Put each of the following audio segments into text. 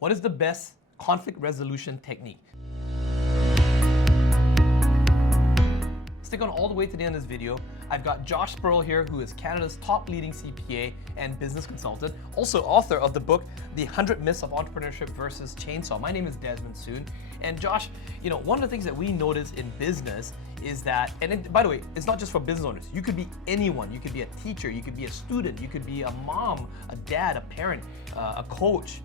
What is the best conflict resolution technique? Stick on all the way to the end of this video. I've got Josh Spurrell here, who is Canada's top leading CPA and business consultant, also author of the book, The 100 Myths of Entrepreneurship versus Chainsaw. My name is Desmond Soon. And Josh, one of the things that we notice in business is that, by the way, it's not just for business owners. You could be anyone. You could be a teacher, you could be a student, you could be a mom, a dad, a parent, a coach,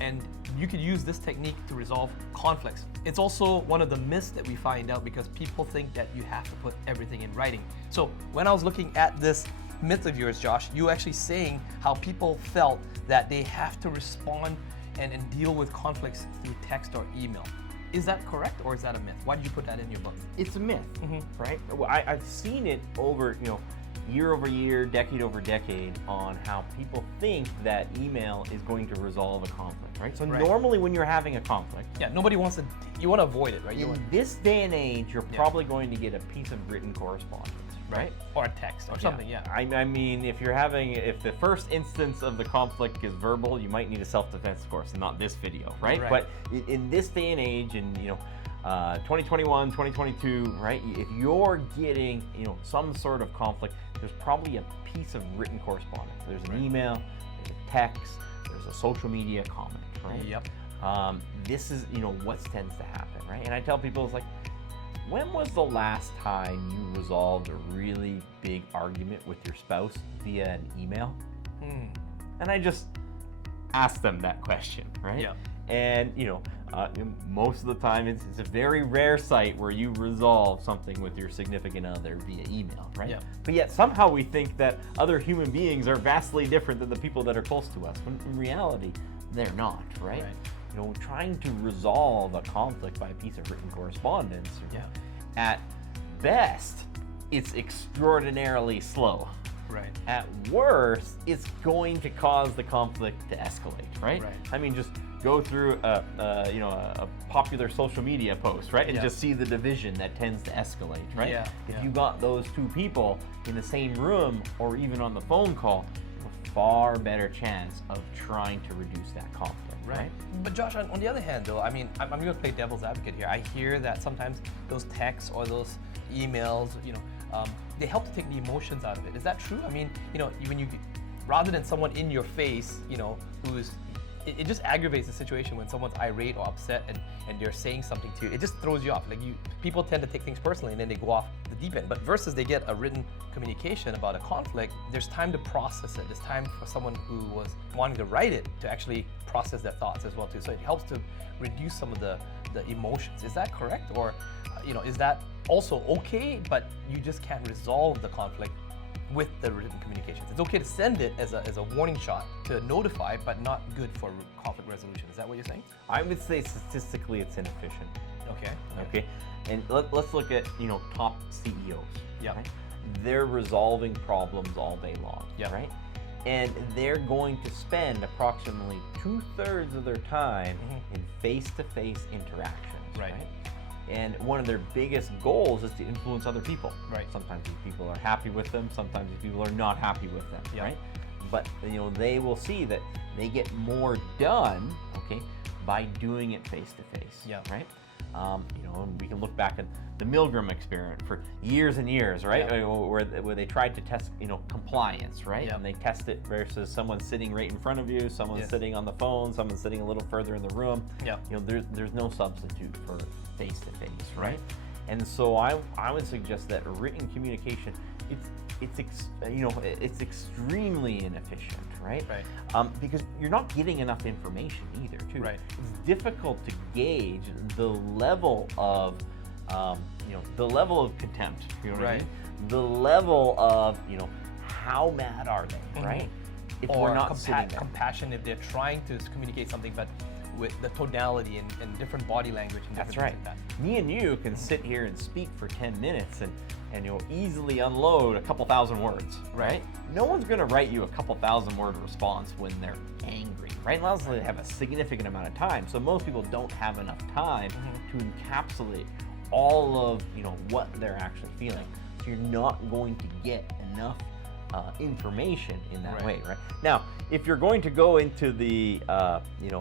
and you could use this technique to resolve conflicts. It's also one of the myths that we find out because people think that you have to put everything in writing. So when I was looking at this myth of yours, Josh, you were actually saying how people felt that they have to respond and deal with conflicts through text or email. Is that correct, or is that a myth? Why did you put that in your book? It's a myth, right? Well, I've seen it over, year over year, decade over decade, on how people think that email is going to resolve a conflict, right? So normally when you're having a conflict, nobody wants to, you want to avoid it, right? In this day and age, you're probably going to get a piece of written correspondence, right? Or a text or something, I mean, if the first instance of the conflict is verbal, you might need a self-defense course, and not this video, right? But in this day and age, in 2021, 2022, right? If you're getting some sort of conflict, there's probably a piece of written correspondence. There's an email, there's a text, there's a social media comment, right? Yep. This is what tends to happen, right? And I tell people, it's like, when was the last time you resolved a really big argument with your spouse via an email? And I just ask them that question, right? Yeah. And most of the time it's a very rare sight where you resolve something with your significant other via email, right? Yeah. But yet somehow we think that other human beings are vastly different than the people that are close to us, when in reality they're not, right? Trying to resolve a conflict by a piece of written correspondence, at best, it's extraordinarily slow. Right. At worst, it's going to cause the conflict to escalate, right? I mean, just go through a popular social media post, right? And just see the division that tends to escalate, right? If you got those two people in the same room or even on the phone call, a far better chance of trying to reduce that conflict. Right. But Josh, on the other hand though, I mean, I'm going to play devil's advocate here. I hear that sometimes those texts or those emails, they help to take the emotions out of it. Is that true? I mean, when you, rather than someone in your face, who's, it just aggravates the situation when someone's irate or upset and they're saying something to you. It just throws you off. Like people tend to take things personally and then they go off the deep end. But versus they get a written communication about a conflict, there's time to process it. There's time for someone who was wanting to write it to actually process their thoughts as well too. So it helps to reduce some of the emotions. Is that correct? Or, is that also okay, but you just can't resolve the conflict with the written communications? It's okay to send it as a warning shot to notify, but not good for conflict resolution. Is that what you're saying? I would say statistically it's inefficient. Okay. And let's look at top CEOs. Right? They're resolving problems all day long. Right? And they're going to spend approximately 2/3 of their time in face-to-face interactions. Right? And one of their biggest goals is to influence other people. Right. Sometimes these people are happy with them, sometimes these people are not happy with them, right? But they will see that they get more done, by doing it face to face, right? And we can look back at the Milgram experiment for years and years, right? Where they tried to test, compliance, right? And they test it versus someone sitting right in front of you, someone sitting on the phone, someone sitting a little further in the room. There's no substitute for face to face, right? And so I would suggest that written communication, it's extremely inefficient, right? Because you're not getting enough information either, too. It's difficult to gauge the level of contempt, you know what I mean? The level of, how mad are they, right? If or we're not sitting there. Compassion if they're trying to communicate something, but with the tonality and different body language and different things like that. Me and you can sit here and speak for 10 minutes and you'll easily unload a couple thousand words, right? No one's gonna write you a couple thousand word response when they're angry, right? Unless they have a significant amount of time. So most people don't have enough time to encapsulate all of what they're actually feeling. So you're not going to get enough information in that Right. way, right? Now, if you're going to go into the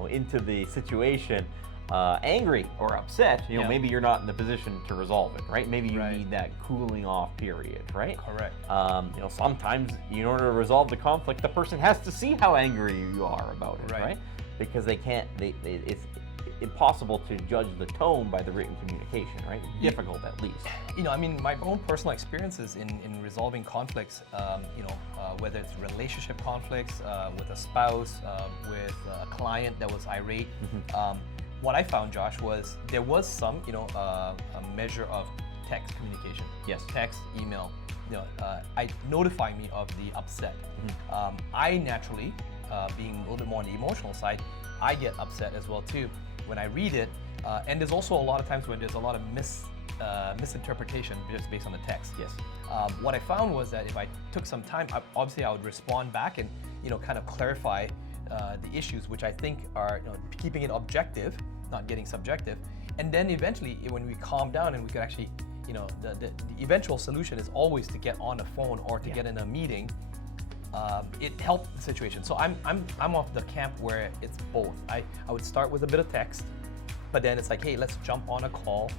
into the situation angry or upset, Yeah. maybe you're not in the position to resolve it, right? Maybe you Right. need that cooling off period, right? Correct. Sometimes in order to resolve the conflict, the person has to see how angry you are about it, Right. right? Because it's impossible to judge the tone by the written communication, right? Difficult, at least. My own personal experiences in resolving conflicts, whether it's relationship conflicts with a spouse, with a client that was irate, what I found, Josh, was there was some, a measure of text communication. Yes. Text, email, notifying me of the upset. I naturally, being a little bit more on the emotional side, I get upset as well too when I read it. And there's also a lot of times when there's a lot of misinterpretation just based on the text. Yes. What I found was that if I took some time, obviously I would respond back and kind of clarify the issues, which I think are keeping it objective, not getting subjective. And then eventually, when we calm down and we could actually, the eventual solution is always to get on the phone or to get in a meeting. It helped the situation. So I'm off the camp where it's both. I would start with a bit of text, but then it's like, hey, let's jump on a call.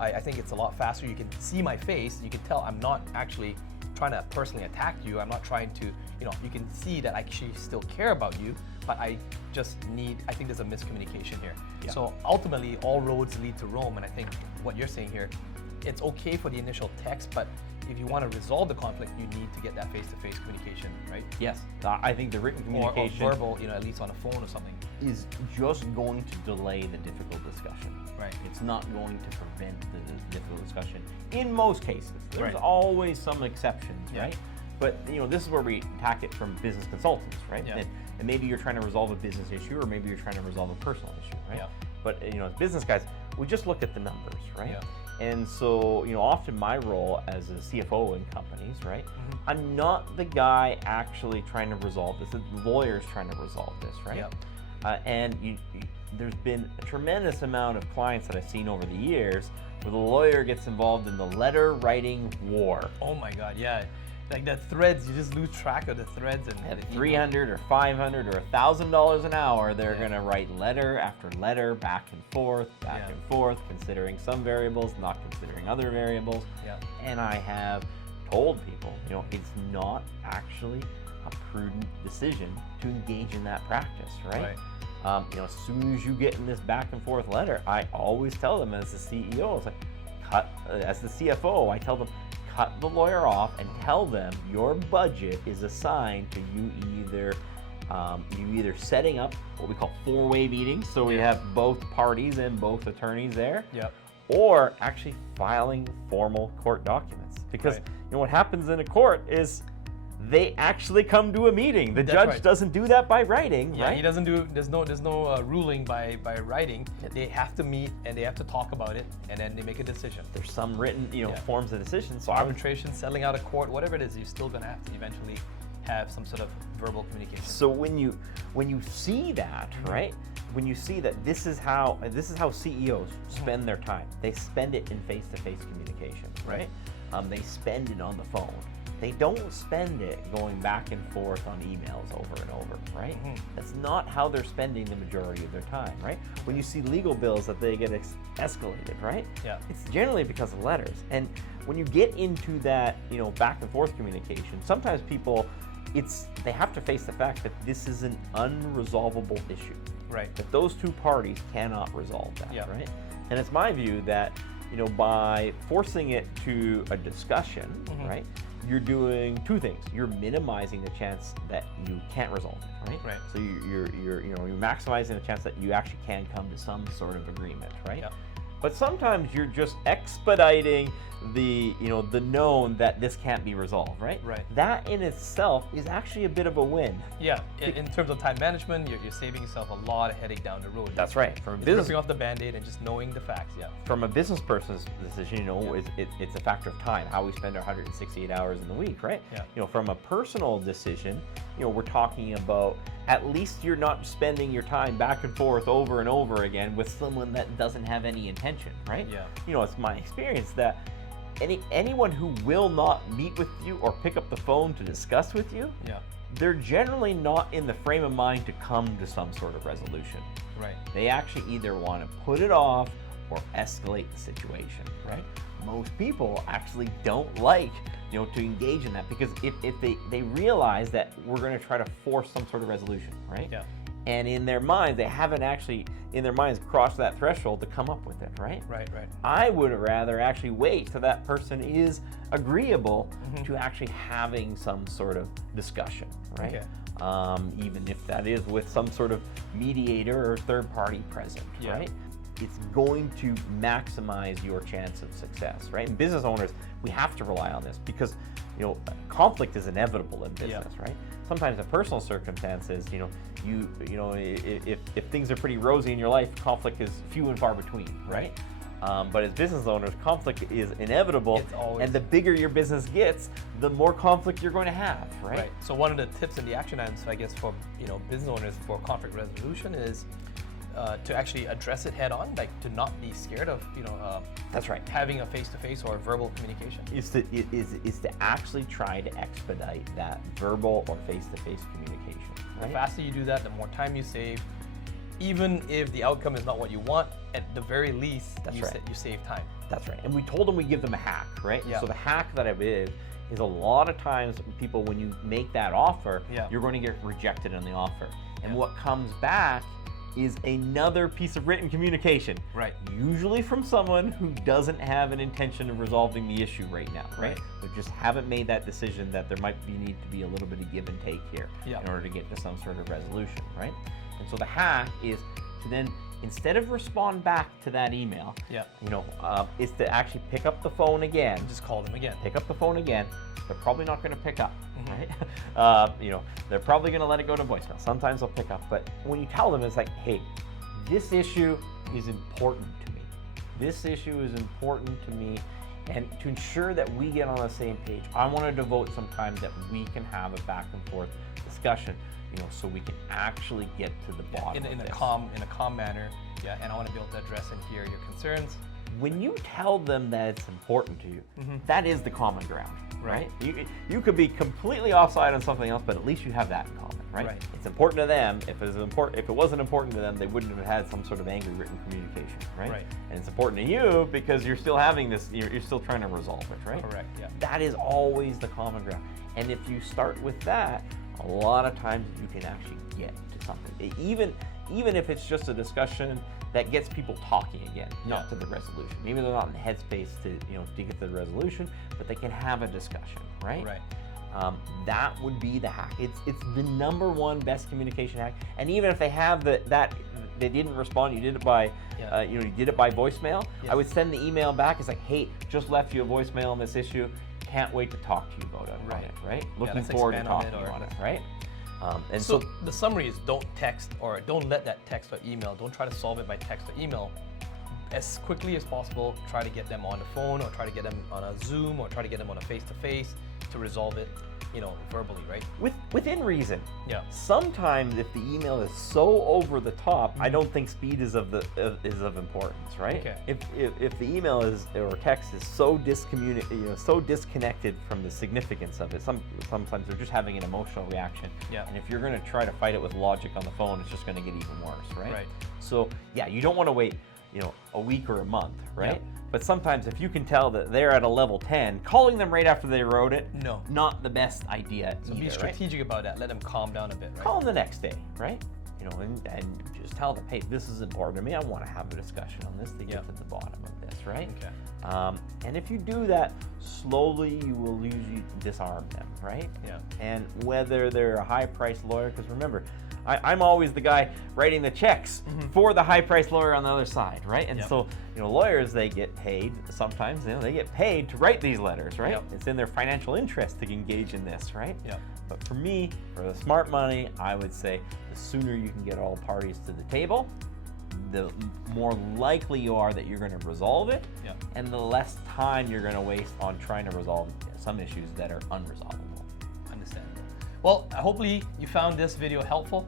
I think it's a lot faster. You can see my face. You can tell I'm not actually trying to personally attack you. I'm not trying to, you can see that I actually still care about you, but I think there's a miscommunication here. Yeah. So ultimately, all roads lead to Rome. And I think what you're saying here, it's okay for the initial text, but if you want to resolve the conflict, you need to get that face-to-face communication, right? Yes. I think the written communication or verbal, at least on a phone or something. is just going to delay the difficult discussion. Right. It's not going to prevent the difficult discussion in most cases. There's Right. always some exceptions, Yeah. right? But this is where we attack it from business consultants, right? Yeah. And maybe you're trying to resolve a business issue, or maybe you're trying to resolve a personal issue, right? Yeah. But as business guys, we just look at the numbers, right? Yeah. And so, often my role as a CFO in companies, right? I'm not the guy actually trying to resolve this. The lawyer's trying to resolve this, right? Yep. And there's been a tremendous amount of clients that I've seen over the years where the lawyer gets involved in the letter writing war. Oh my God, yeah. Like the threads, you just lose track of the threads. And At the $300 or $500 or $1,000 an hour, they're Yeah. going to write letter after letter, back and forth, considering some variables, not considering other variables. Yeah. And I have told people, it's not actually a prudent decision to engage in that practice, right? As soon as you get in this back and forth letter, I always tell them as the CEO, it's like, as the CFO, I tell them, cut the lawyer off and tell them your budget is assigned to you either setting up what we call four-way meetings, so we have both parties and both attorneys there, Yep. or actually filing formal court documents. Because Right. what happens in a court is they actually come to a meeting. The That's judge right. doesn't do that by writing, Yeah, right? he doesn't do. There's no ruling by writing. They have to meet and they have to talk about it, and then they make a decision. There's some written, Yeah. forms of decision. So Arbitration, settling out of court, whatever it is, you're still gonna have to eventually have some sort of verbal communication. So when you see that, right? When you see that this is how CEOs spend their time. They spend it in face-to-face communication, right? They spend it on the phone. They don't spend it going back and forth on emails over and over, right? That's not how they're spending the majority of their time, right? When you see legal bills that they get escalated, right? Yeah. It's generally because of letters. And when you get into that, back and forth communication, sometimes people, they have to face the fact that this is an unresolvable issue. Right. That those two parties cannot resolve that, Yeah. right? And it's my view that, by forcing it to a discussion, right? You're doing two things. You're minimizing the chance that you can't resolve it, right? Right. So you're maximizing the chance that you actually can come to some sort of agreement, right? Yep. But sometimes you're just expediting the known that this can't be resolved, right? Right. That in itself is actually a bit of a win. Yeah. In terms of time management, you're saving yourself a lot of headache down the road. That's right. From a It's business, ripping off the Band-Aid and just knowing the facts. Yeah. from a business person's decision, it's a factor of time, how we spend our 168 hours in the week, right? Yeah. From a personal decision, we're talking about at least you're not spending your time back and forth over and over again with someone that doesn't have any intention, right? Yeah. It's my experience that anyone who will not meet with you or pick up the phone to discuss with you, they're generally not in the frame of mind to come to some sort of resolution. Right. They actually either want to put it off or escalate the situation. Right. Most people actually don't like, to engage in that, because if they realize that we're going to try to force some sort of resolution, right? Yeah. And in their minds, they haven't actually, in their minds, crossed that threshold to come up with it, right? Right. I would rather actually wait till that person is agreeable to actually having some sort of discussion, right? Okay. Even if that is with some sort of mediator or third party present, right? It's going to maximize your chance of success, right? And business owners, we have to rely on this because, conflict is inevitable in business, right? Sometimes in personal circumstances, if things are pretty rosy in your life, conflict is few and far between, right? But as business owners, conflict is inevitable, and the bigger your business gets, the more conflict you're going to have, right? So one of the tips and the action items, I guess, for business owners for conflict resolution is to actually address it head on, like to not be scared of that's right, having a face-to-face or verbal communication. Is to actually try to expedite that verbal or face-to-face communication. Right? The faster you do that, the more time you save. Even if the outcome is not what you want, at the very least, you save time. That's right. And we told them we give them a hack, right? Yeah. So the hack that I did is a lot of times people, when you make that offer, you're going to get rejected on the offer. And what comes back is another piece of written communication. Right. Usually from someone who doesn't have an intention of resolving the issue right now, right? They just haven't made that decision that there might need to be a little bit of give and take here in order to get to some sort of resolution, right? And so the hack is to then, instead of respond back to that email, is to actually pick up the phone again. Just call them again. Pick up the phone again. They're probably not going to pick up, right? They're probably going to let it go to voicemail. Sometimes they'll pick up, but when you tell them, it's like, hey, this issue is important to me. This issue is important to me, and to ensure that we get on the same page, I want to devote some time that we can have a back and forth discussion, so we can actually get to the bottom of in this. a calm manner. And I want to be able to address and hear your concerns. When you tell them that it's important to you, that is the common ground, right? You could be completely offside on something else, but at least you have that in common, right? It's important to them. If it wasn't important to them, they wouldn't have had some sort of angry written communication, right? And it's important to you because you're still having this, you're still trying to resolve it, right? Correct, yeah. That is always the common ground. And if you start with that, a lot of times you can actually get to something. Even if it's just a discussion that gets people talking again, not to the resolution. Maybe they're not in the headspace to get to the resolution, but they can have a discussion, right? That would be the hack. It's the number one best communication hack. And even if they have that they didn't respond, you did it by you did it by voicemail. I would send the email back. It's like, hey, just left you a voicemail on this issue. Can't wait to talk to you about it. Right? Looking forward to talking on it. Right? And so the summary is don't text, or don't let that text or email, don't try to solve it by text or email. As quickly as possible, try to get them on the phone, or try to get them on a Zoom, or try to get them on a face-to-face to resolve it, verbally, right? Within reason. Yeah. Sometimes if the email is so over the top, I don't think speed is of importance, right? Okay. If the email or text is so so disconnected from the significance of it, sometimes they're just having an emotional reaction. Yeah. And if you're going to try to fight it with logic on the phone, it's just going to get even worse, right? So you don't want to wait, a week or a month, right? Yeah. But sometimes if you can tell that they're at a level 10, calling them right after they wrote it, not the best idea So either, be strategic about that. Let them calm down a bit, right? Call them the next day, right? And just tell them, hey, this is important to me. I want to have a discussion on this to get to the bottom of this, right? Okay. And if you do that, slowly you will usually disarm them, right? Yeah. And whether they're a high-priced lawyer, because remember, I'm always the guy writing the checks for the high-priced lawyer on the other side, right? And so, lawyers, they get paid sometimes. They get paid to write these letters, right? It's in their financial interest to engage in this, right? But for me, for the smart money, I would say the sooner you can get all parties to the table, the more likely you are that you're going to resolve it, and the less time you're going to waste on trying to resolve some issues that are unresolvable. Understandable. Well, hopefully you found this video helpful.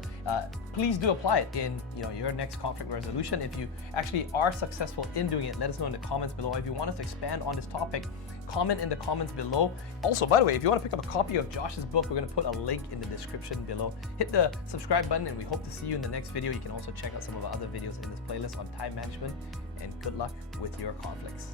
please do apply it in your next conflict resolution. If you actually are successful in doing it, let us know in the comments below. If you want us to expand on this topic, comment in the comments below. Also, by the way, if you want to pick up a copy of Josh's book, we're going to put a link in the description below. Hit the subscribe button, and we hope to see you in the next video. You can also check out some of our other videos in this playlist on time management, and good luck with your conflicts.